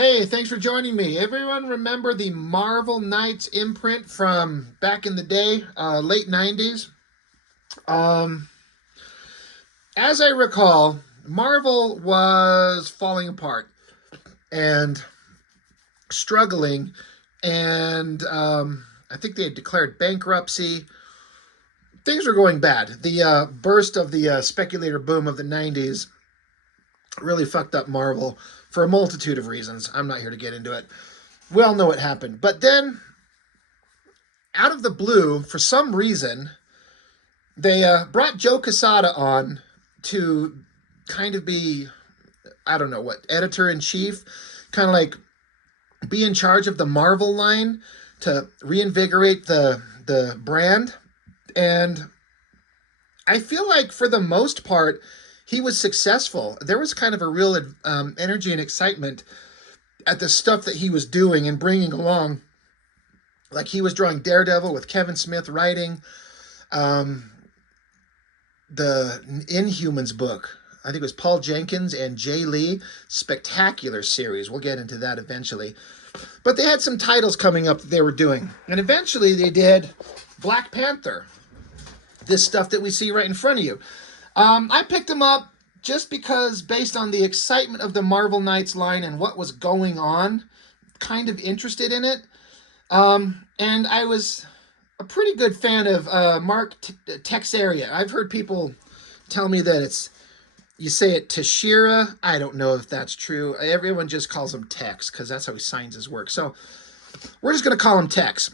Hey, thanks for joining me. Everyone remember the Marvel Knights imprint from back in the day, late 90s? Um, as I recall, Marvel was falling apart and struggling, and I think they had declared bankruptcy. Things were going bad. The burst of the speculator boom of the 90s really fucked up Marvel for a multitude of reasons. I'm not here to get into it. We all know what happened. But then out of the blue, for some reason, they brought Joe Quesada on to kind of be, I don't know what, editor in chief, kind of like be in charge of the Marvel line to reinvigorate the brand. And I feel like for the most part, he was successful. There was kind of a real energy and excitement at the stuff that he was doing and bringing along. Like he was drawing Daredevil with Kevin Smith writing. Um, the Inhumans book. I think it was Paul Jenkins and Jay Lee. Spectacular series. We'll get into that eventually. But they had some titles coming up that they were doing. And eventually they did Black Panther. This stuff that we see right in front of you. I picked them up just because, based on the excitement of the Marvel Knights line and what was going on, kind of interested in it. And I was a pretty good fan of Mark Texeria. I've heard people tell me that you say it Teixeira. I don't know if that's true. Everyone just calls him Tex because that's how he signs his work. So we're just going to call him Tex.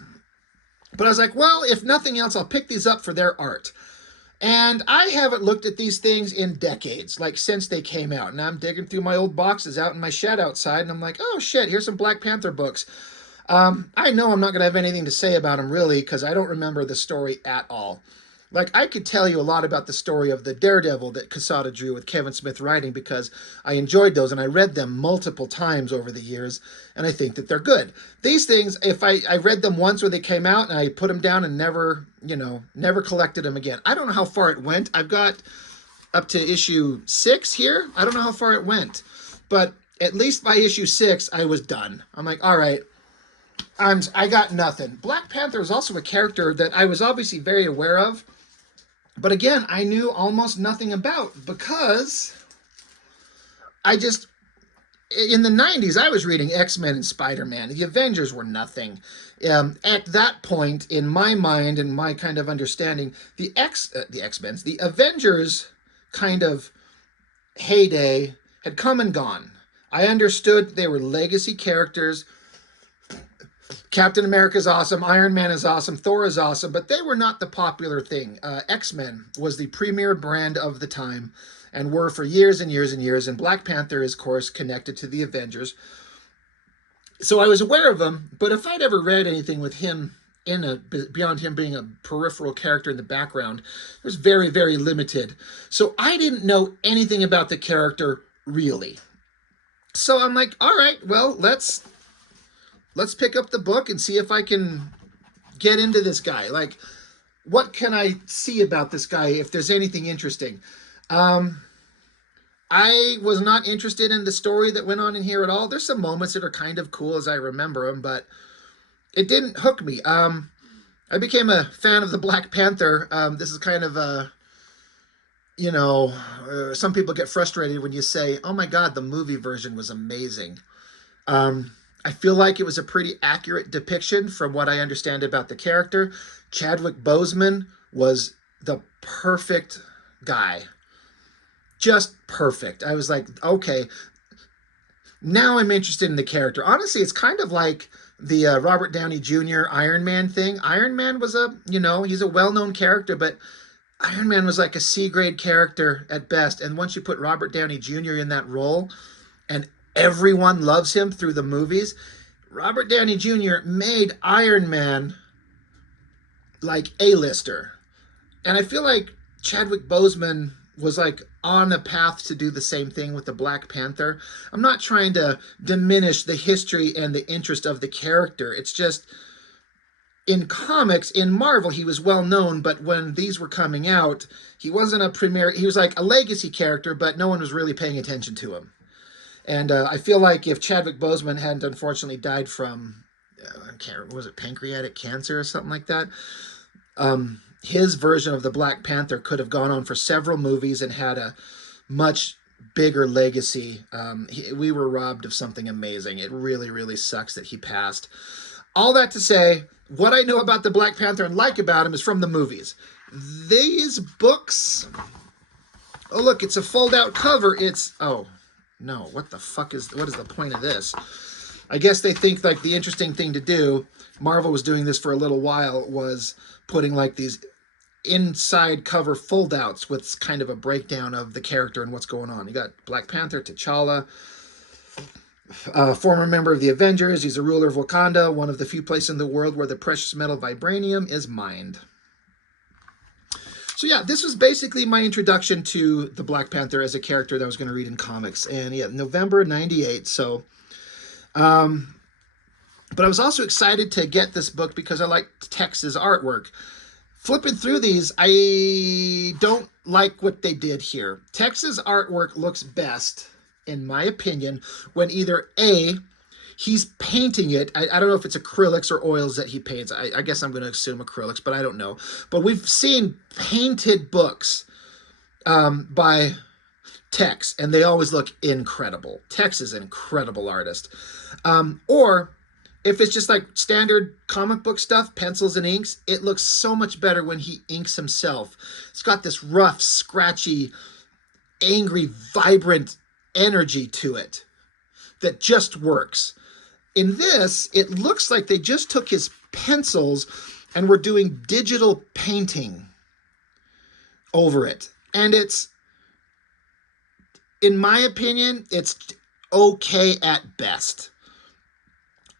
But I was like, well, if nothing else, I'll pick these up for their art. And I haven't looked at these things in decades, like since they came out. And I'm digging through my old boxes out in my shed outside, and I'm like, oh shit, here's some Black Panther books. I know I'm not going to have anything to say about them really because I don't remember the story at all. Like, I could tell you a lot about the story of the Daredevil that Quesada drew with Kevin Smith writing because I enjoyed those and I read them multiple times over the years, and I think that they're good. These things, if I read them once when they came out and I put them down and never collected them again. I don't know how far it went. I've got up to issue 6 here. I don't know how far it went, but at least by issue 6, I was done. I'm like, all right, I got nothing. Black Panther is also a character that I was obviously very aware of, but again, I knew almost nothing about because in the 90s, I was reading X-Men and Spider-Man. The Avengers were nothing. At that point, in my mind and my kind of understanding, the Avengers kind of heyday had come and gone. I understood they were legacy characters. Captain America's awesome, Iron Man is awesome, Thor is awesome, but they were not the popular thing. X-Men was the premier brand of the time and were for years and years and years, and Black Panther is, of course, connected to the Avengers. So I was aware of him, but if I'd ever read anything with him beyond him being a peripheral character in the background, it was very, very limited. So I didn't know anything about the character, really. So I'm like, all right, well, let's pick up the book and see if I can get into this guy. Like, what can I see about this guy if there's anything interesting? I was not interested in the story that went on in here at all. There's some moments that are kind of cool as I remember them, but it didn't hook me. I became a fan of the Black Panther. This is kind of a, some people get frustrated when you say, oh my God, the movie version was amazing. I feel like it was a pretty accurate depiction from what I understand about the character. Chadwick Boseman was the perfect guy. Just perfect. I was like, okay, now I'm interested in the character. Honestly, it's kind of like the Robert Downey Jr. Iron Man thing. Iron Man was he's a well-known character, but Iron Man was like a C-grade character at best. And once you put Robert Downey Jr. in that role, and everyone loves him through the movies, Robert Downey Jr. made Iron Man like A-lister. And I feel like Chadwick Boseman was like on the path to do the same thing with the Black Panther. I'm not trying to diminish the history and the interest of the character. It's just, in comics, in Marvel, he was well known, but when these were coming out, he wasn't he was like a legacy character, but no one was really paying attention to him. And I feel like if Chadwick Boseman hadn't unfortunately died from, I can't remember, was it pancreatic cancer or something like that? His version of the Black Panther could have gone on for several movies and had a much bigger legacy. We were robbed of something amazing. It really, really sucks that he passed. All that to say, what I know about the Black Panther and like about him is from the movies. These books. Oh, look, it's a fold-out cover. It's, oh, no, what the fuck what is the point of this? I guess they think like the interesting thing to do, Marvel was doing this for a little while, was putting like these inside cover fold-outs with kind of a breakdown of the character and what's going on. You got Black Panther, T'Challa, former member of the Avengers. He's a ruler of Wakanda, one of the few places in the world where the precious metal vibranium is mined. So yeah, this was basically my introduction to the Black Panther as a character that I was going to read in comics. And yeah, November 98. So, but I was also excited to get this book because I liked TEX's artwork. Flipping through these, I don't like what they did here. TEX's artwork looks best, in my opinion, when either A, he's painting it. I don't know if it's acrylics or oils that he paints. I guess I'm going to assume acrylics, but I don't know. But we've seen painted books by Tex, and they always look incredible. Tex is an incredible artist. Or if it's just like standard comic book stuff, pencils and inks, it looks so much better when he inks himself. It's got this rough, scratchy, angry, vibrant energy to it that just works. In this, it looks like they just took his pencils and were doing digital painting over it. And it's, in my opinion, it's okay at best.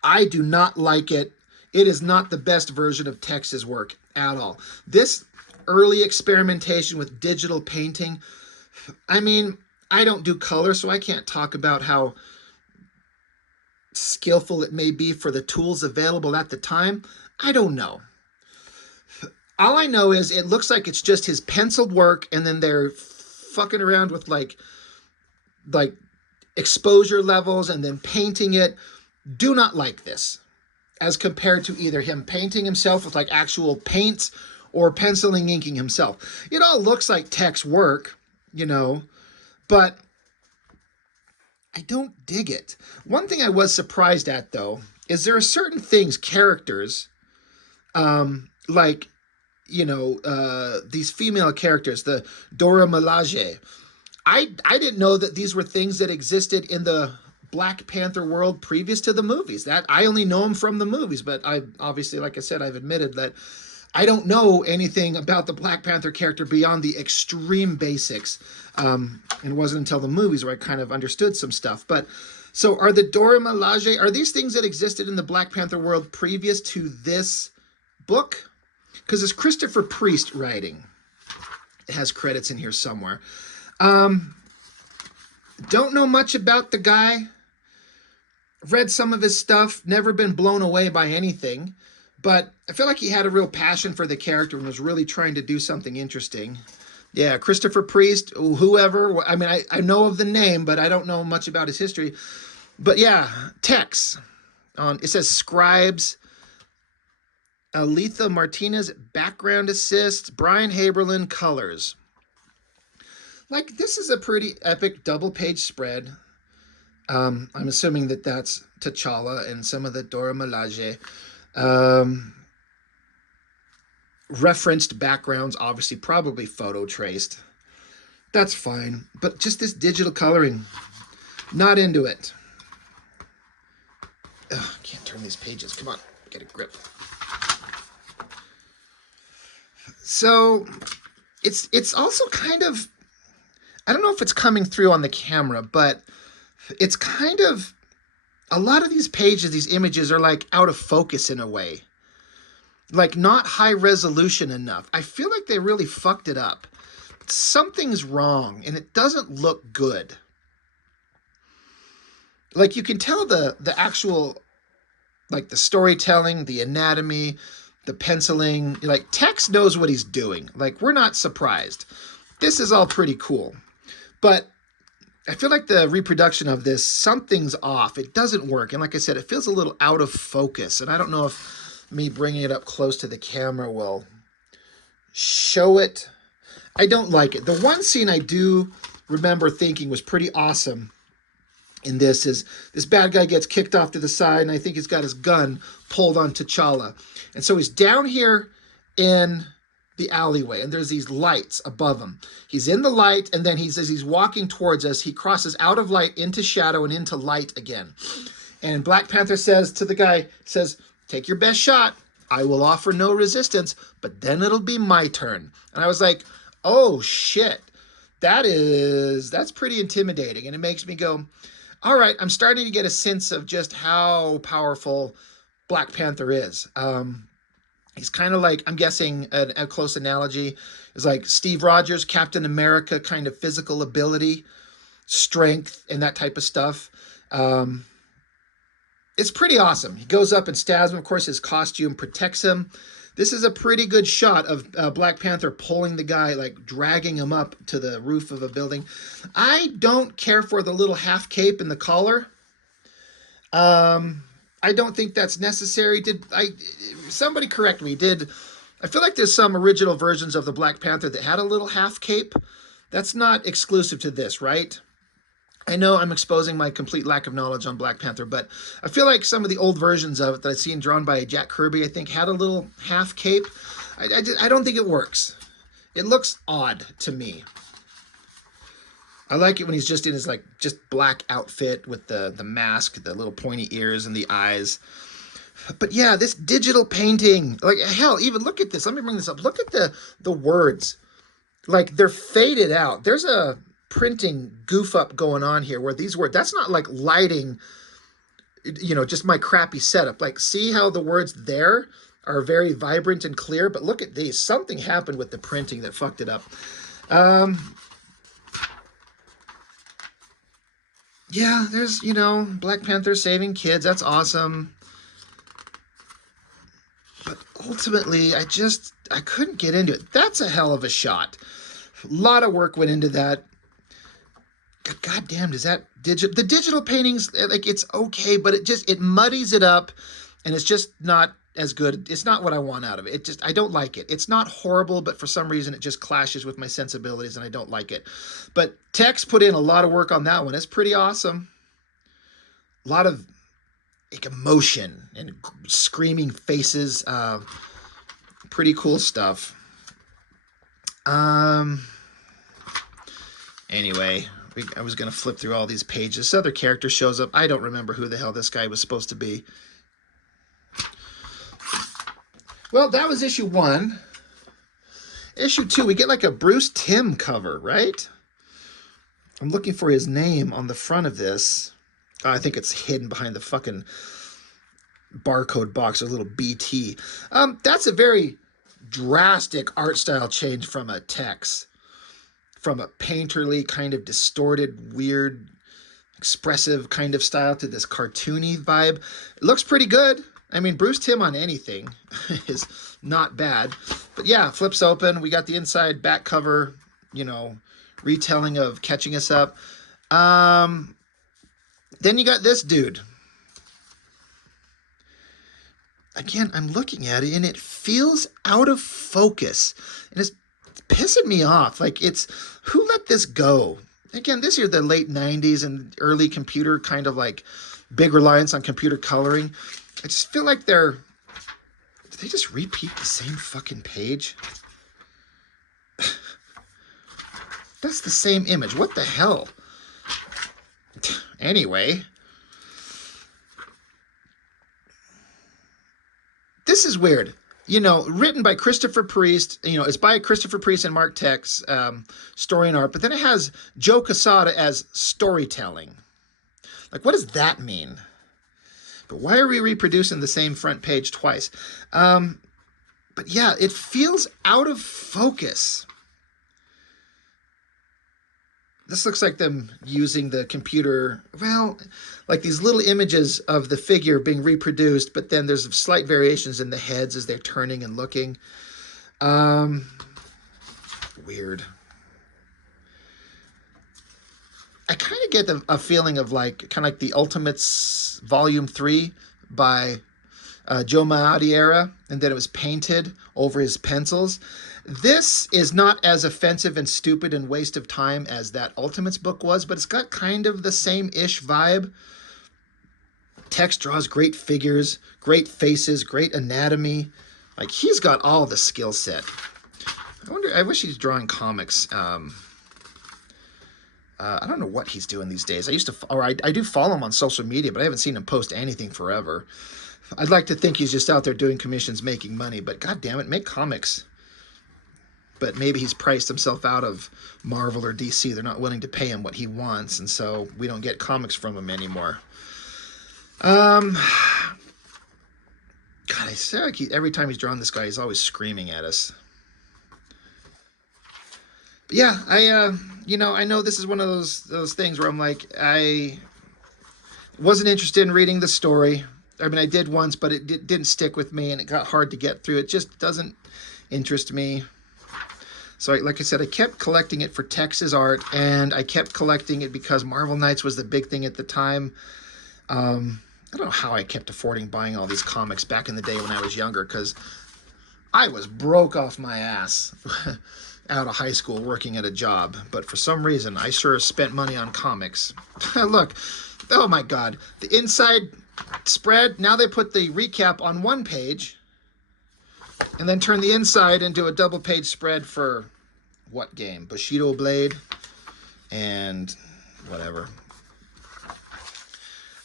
I do not like it. It is not the best version of Tex's work at all. This early experimentation with digital painting, I mean, I don't do color, so I can't talk about how skillful it may be for the tools available at the time. I don't know. All I know is it looks like it's just his penciled work, and then they're fucking around with like exposure levels and then painting it. Do not like this as compared to either him painting himself with like actual paints or penciling inking himself. It all looks like Tex work, you know, but I don't dig it. One thing I was surprised at, though, is there are certain things, characters, like, you know, these female characters, the Dora Milaje. I didn't know that these were things that existed in the Black Panther world previous to the movies. That I only know them from the movies, but I obviously, like I said, I've admitted that I don't know anything about the Black Panther character beyond the extreme basics. And it wasn't until the movies where I kind of understood some stuff. But so are the Dora Milaje, are these things that existed in the Black Panther world previous to this book? Because it's Christopher Priest writing. It has credits in here somewhere. Don't know much about the guy. Read some of his stuff. Never been blown away by anything. But I feel like he had a real passion for the character and was really trying to do something interesting. Yeah, Christopher Priest, whoever. I mean, I know of the name, but I don't know much about his history. But yeah, Tex. It says Scribes. Aletha Martinez, background assist. Brian Haberlin, colors. Like, this is a pretty epic double-page spread. I'm assuming that that's T'Challa and some of the Dora Milaje. Referenced backgrounds, obviously, probably photo traced. That's fine. But just this digital coloring, not into it. Ugh, can't turn these pages. Come on, get a grip. So, it's also kind of, I don't know if it's coming through on the camera, but it's kind of, a lot of these pages, these images are like out of focus in a way. Like not high resolution enough. I feel like they really fucked it up. Something's wrong and it doesn't look good. Like you can tell the actual, like the storytelling, the anatomy, the penciling, like Tex knows what he's doing. Like we're not surprised. This is all pretty cool. But I feel like the reproduction of this, something's off. It doesn't work. And like I said, it feels a little out of focus. And I don't know if me bringing it up close to the camera will show it. I don't like it. The one scene I do remember thinking was pretty awesome in this is this bad guy gets kicked off to the side, and I think he's got his gun pulled on T'Challa. And so he's down here in the alleyway, and there's these lights above him. He's in the light, and then as he's walking towards us, he crosses out of light into shadow and into light again. And Black Panther says to the guy, take your best shot. I will offer no resistance, but then it'll be my turn. And I was like, oh shit, that's pretty intimidating. And it makes me go, all right, I'm starting to get a sense of just how powerful Black Panther is. He's kind of like, I'm guessing a close analogy is like Steve Rogers, Captain America, kind of physical ability, strength, and that type of stuff. It's pretty awesome. He goes up and stabs him. Of course, his costume protects him. This is a pretty good shot of Black Panther pulling the guy, like dragging him up to the roof of a building. I don't care for the little half cape and the collar. I don't think that's necessary. Somebody correct me. I feel like there's some original versions of the Black Panther that had a little half cape. That's not exclusive to this, right? I know I'm exposing my complete lack of knowledge on Black Panther, but I feel like some of the old versions of it that I've seen drawn by Jack Kirby, I think, had a little half cape. I don't think it works. It looks odd to me. I like it when he's just in his just black outfit with the mask, the little pointy ears and the eyes. But yeah, this digital painting, like hell, even look at this. Let me bring this up. Look at the words. Like they're faded out. There's a printing goof up going on here where these words, that's not like lighting, just my crappy setup. Like see how the words there are very vibrant and clear, but look at these. Something happened with the printing that fucked it up. Yeah, there's, Black Panther saving kids. That's awesome. But ultimately, I couldn't get into it. That's a hell of a shot. A lot of work went into that. God damn, does that the digital paintings, like it's okay, but it muddies it up and it's just not as good. It's not what I want out of it. I don't like it. It's not horrible, but for some reason it just clashes with my sensibilities and I don't like it. But TEX put in a lot of work on that one. It's pretty awesome. A lot of emotion and screaming faces. Pretty cool stuff. Anyway, I was going to flip through all these pages. This other character shows up. I don't remember who the hell this guy was supposed to be. Well, that was issue 1. Issue 2, we get like a Bruce Timm cover, right? I'm looking for his name on the front of this. Oh, I think it's hidden behind the fucking barcode box, a little BT. That's a very drastic art style change from a TEX. From a painterly, kind of distorted, weird, expressive kind of style to this cartoony vibe. It looks pretty good. I mean, Bruce Timm on anything is not bad. But yeah, flips open. We got the inside back cover, retelling of Catching Us Up. Then you got this dude. Again, I'm looking at it, and it feels out of focus. And it's pissing me off. Like, who let this go? Again, this is the late 90s and early computer, kind of like big reliance on computer coloring. I just feel like did they just repeat the same fucking page? That's the same image. What the hell? Anyway. This is weird. Written by Christopher Priest. It's by Christopher Priest and Mark Tex, story and art. But then it has Joe Quesada as storytelling. Like, what does that mean? But why are we reproducing the same front page twice? But yeah, it feels out of focus. This looks like them using the computer, like these little images of the figure being reproduced, but then there's slight variations in the heads as they're turning and looking. Weird. I kind of get a feeling of like kind of like the Ultimates Volume 3 by Joe Mauadi era, and then it was painted over his pencils. This is not as offensive and stupid and waste of time as that Ultimates book was, but it's got kind of the same-ish vibe. Tex draws great figures, great faces, great anatomy. Like, he's got all the skill set. I wish he's drawing comics. I don't know what he's doing these days. I do follow him on social media, but I haven't seen him post anything forever. I'd like to think he's just out there doing commissions, making money, but god damn it, make comics. But maybe he's priced himself out of Marvel or DC. They're not willing to pay him what he wants, and so we don't get comics from him anymore. God, I say like every time he's drawn this guy, he's always screaming at us. But yeah, I know this is one of those things where I'm like, I wasn't interested in reading the story. I mean, I did once, but it didn't stick with me, and it got hard to get through. It just doesn't interest me. So, like I said, I kept collecting it for Tex's art, and I kept collecting it because Marvel Knights was the big thing at the time. I don't know how I kept affording buying all these comics back in the day when I was younger, because I was broke off my ass out of high school working at a job. But for some reason, I sure spent money on comics. Look, oh my God, the inside spread, now they put the recap on one page and then turn the inside into a double page spread for what game? Bushido Blade and whatever.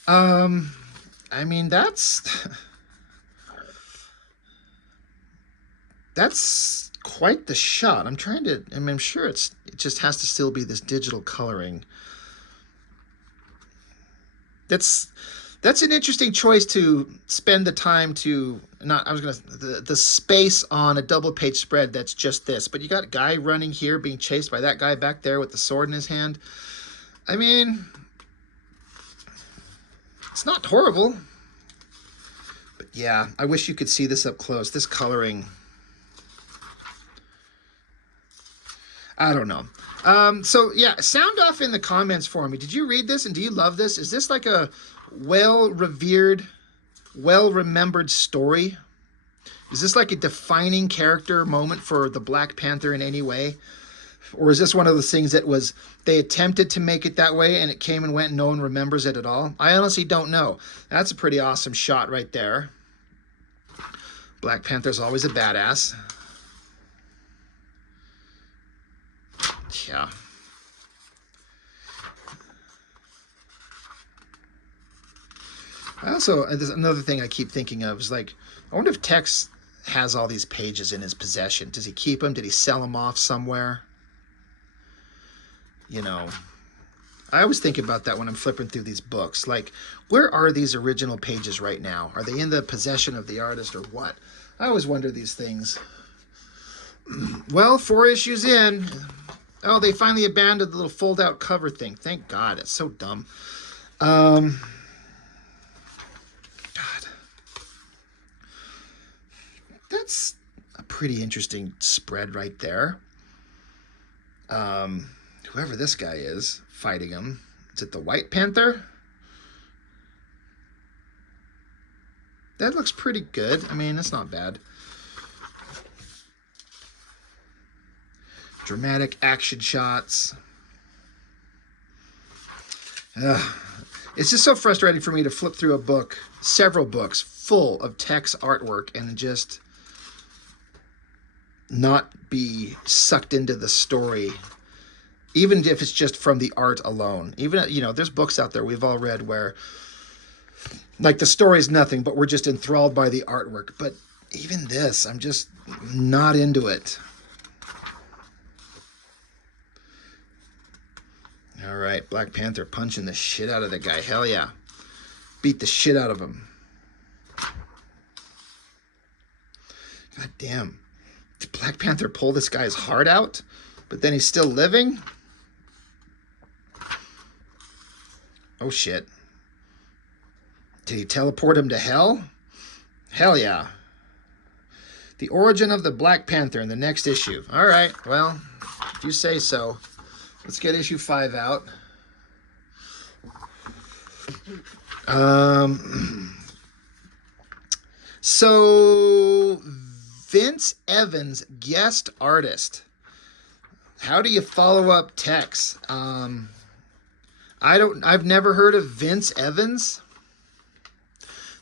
I mean, that's quite the shot. I'm sure it just has to still be this digital coloring. That's an interesting choice to spend the time to the space on a double page spread that's just this. But you got a guy running here being chased by that guy back there with the sword in his hand. I mean, it's not horrible. But yeah, I wish you could see this up close. This coloring, I don't know. So yeah, sound off in the comments for me. Did you read this and do you love this? Is this like a well-revered, well-remembered story? Is this like a defining character moment for the Black Panther in any way? Or is this one of those things that they attempted to make it that way and it came and went and no one remembers it at all? I honestly don't know. That's a pretty awesome shot right there. Black Panther's always a badass. Yeah. There's another thing I keep thinking of is like, I wonder if Tex has all these pages in his possession. Does he keep them? Did he sell them off somewhere? You know, I always think about that when I'm flipping through these books. Like, where are these original pages right now? Are they in the possession of the artist or what? I always wonder these things. Well, 4 issues in. Oh, they finally abandoned the little fold-out cover thing. Thank God. It's so dumb. God. That's a pretty interesting spread right there. Whoever this guy is fighting him. Is it the White Panther? That looks pretty good. I mean, it's not bad. Dramatic action shots. It's just so frustrating for me to flip through a book, several books, full of Tex artwork and just not be sucked into the story, even if it's just from the art alone. Even, there's books out there we've all read where, like, the story's nothing, but we're just enthralled by the artwork. But even this, I'm just not into it. All right, Black Panther punching the shit out of the guy. Hell yeah. Beat the shit out of him. God damn. Did Black Panther pull this guy's heart out? But then he's still living? Oh shit. Did he teleport him to hell? Hell yeah. The origin of the Black Panther in the next issue. All right, well, if you say so. Let's get issue 5 out. So Vince Evans, guest artist. How do you follow up TEX? I've never heard of Vince Evans.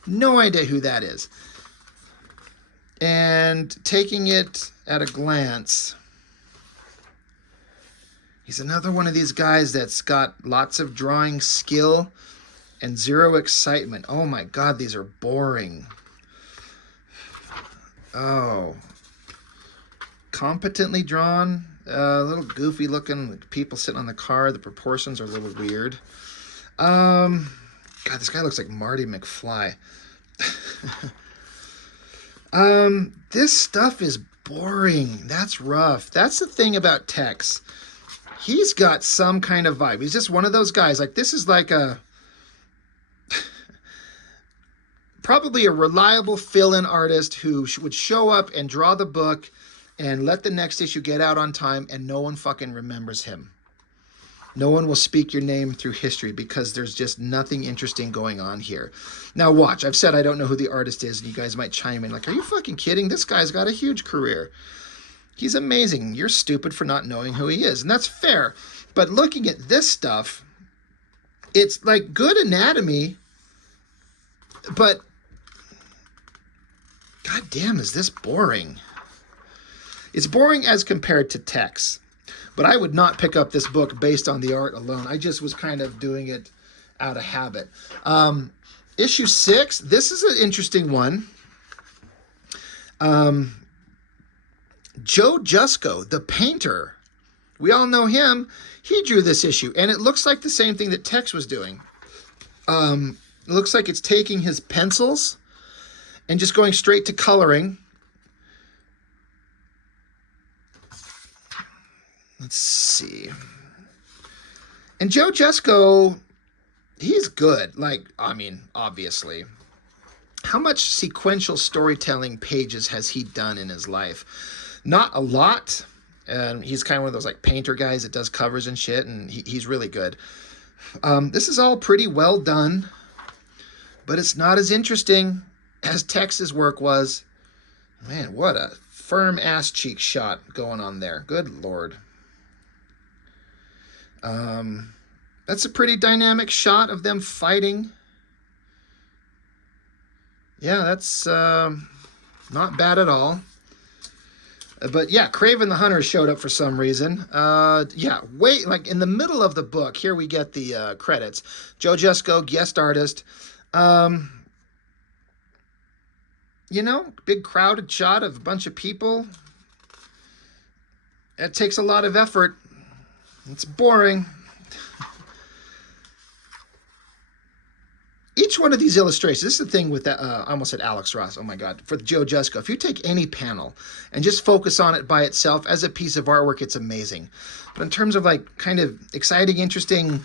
No idea who that is. And taking it at a glance, he's another one of these guys that's got lots of drawing skill and zero excitement. Oh my God, these are boring. Oh. Competently drawn. A little goofy looking. People sitting on the car. The proportions are a little weird. God, this guy looks like Marty McFly. This stuff is boring. That's rough. That's the thing about Tex. He's got some kind of vibe. He's just one of those guys. Like, this is like a probably a reliable fill-in artist who would show up and draw the book and let the next issue get out on time, and no one fucking remembers him. No one will speak your name through history because there's just nothing interesting going on here. Now watch, I've said I don't know who the artist is, and you guys might chime in like, are you fucking kidding? This guy's got a huge career. He's amazing. You're stupid for not knowing who he is, and that's fair. But looking at this stuff, it's like good anatomy, but god damn, is this boring. It's boring as compared to Tex. But I would not pick up this book based on the art alone. I just was kind of doing it out of habit. Issue 6, this is an interesting one. Joe Jusko, the painter. We all know him. He drew this issue, and it looks like the same thing that Tex was doing. It looks like it's taking his pencils and just going straight to coloring. Let's see. And Joe Jusko, he's good. Like, I mean, obviously. How much sequential storytelling pages has he done in his life? Not a lot. And he's kind of one of those like painter guys that does covers and shit, and he's really good. This is all pretty well done, but it's not as interesting as Tex's work was. Man, what a firm ass cheek shot going on there. Good Lord. That's a pretty dynamic shot of them fighting. Yeah, that's not bad at all. But yeah, Craven the Hunter showed up for some reason. Yeah, wait, like in the middle of the book, here we get the credits. Joe Jusko, guest artist. You know, big crowded shot of a bunch of people. It takes a lot of effort. It's boring. Each one of these illustrations, this is the thing with that, I almost said Alex Ross, oh my God, for Joe Jusko, if you take any panel and just focus on it by itself as a piece of artwork, it's amazing. But in terms of like kind of exciting, interesting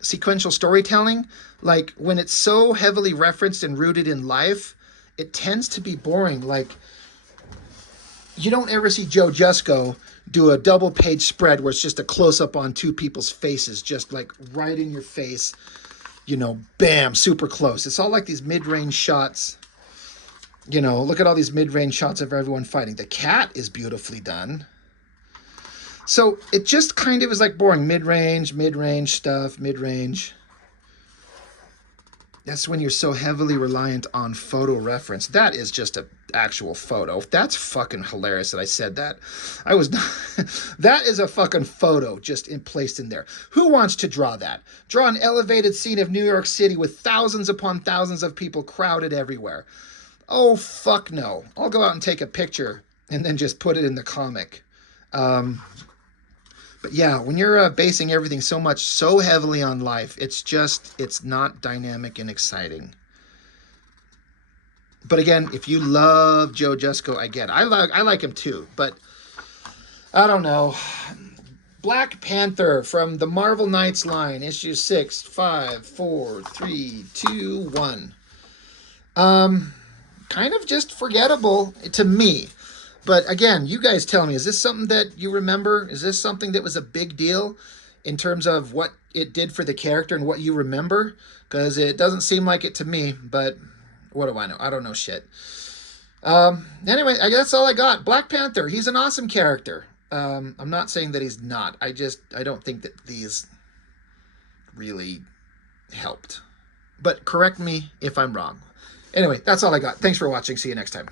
sequential storytelling, like when it's so heavily referenced and rooted in life, it tends to be boring. Like, you don't ever see Joe Jusko do a double page spread where it's just a close up on two people's faces, just like right in your face, you know, bam, super close. It's all like these mid-range shots. You know, look at all these mid-range shots of everyone fighting. The cat is beautifully done. So it just kind of is like boring. Mid-range stuff, mid-range. That's when you're so heavily reliant on photo reference. That is just an actual photo. That's fucking hilarious that I said that. I was not. That is a fucking photo just placed in there. Who wants to draw that? Draw an elevated scene of New York City with thousands upon thousands of people crowded everywhere. Oh, fuck no. I'll go out and take a picture and then just put it in the comic. But yeah, when you're basing everything so heavily on life, it's not dynamic and exciting. But again, if you love Joe Jusko, I get it. I like him too, but I don't know. Black Panther from the Marvel Knights line, issue 6, 5, 4, 3, 2, 1. Kind of just forgettable to me. But again, you guys tell me, is this something that you remember? Is this something that was a big deal? in terms of what it did for the character and what you remember, because it doesn't seem like it to me, but what do I know? I don't know shit. Anyway, I guess that's all I got. Black Panther, he's an awesome character. I'm not saying that he's not. I don't think that these really helped. But correct me if I'm wrong. Anyway, that's all I got. Thanks for watching. See you next time.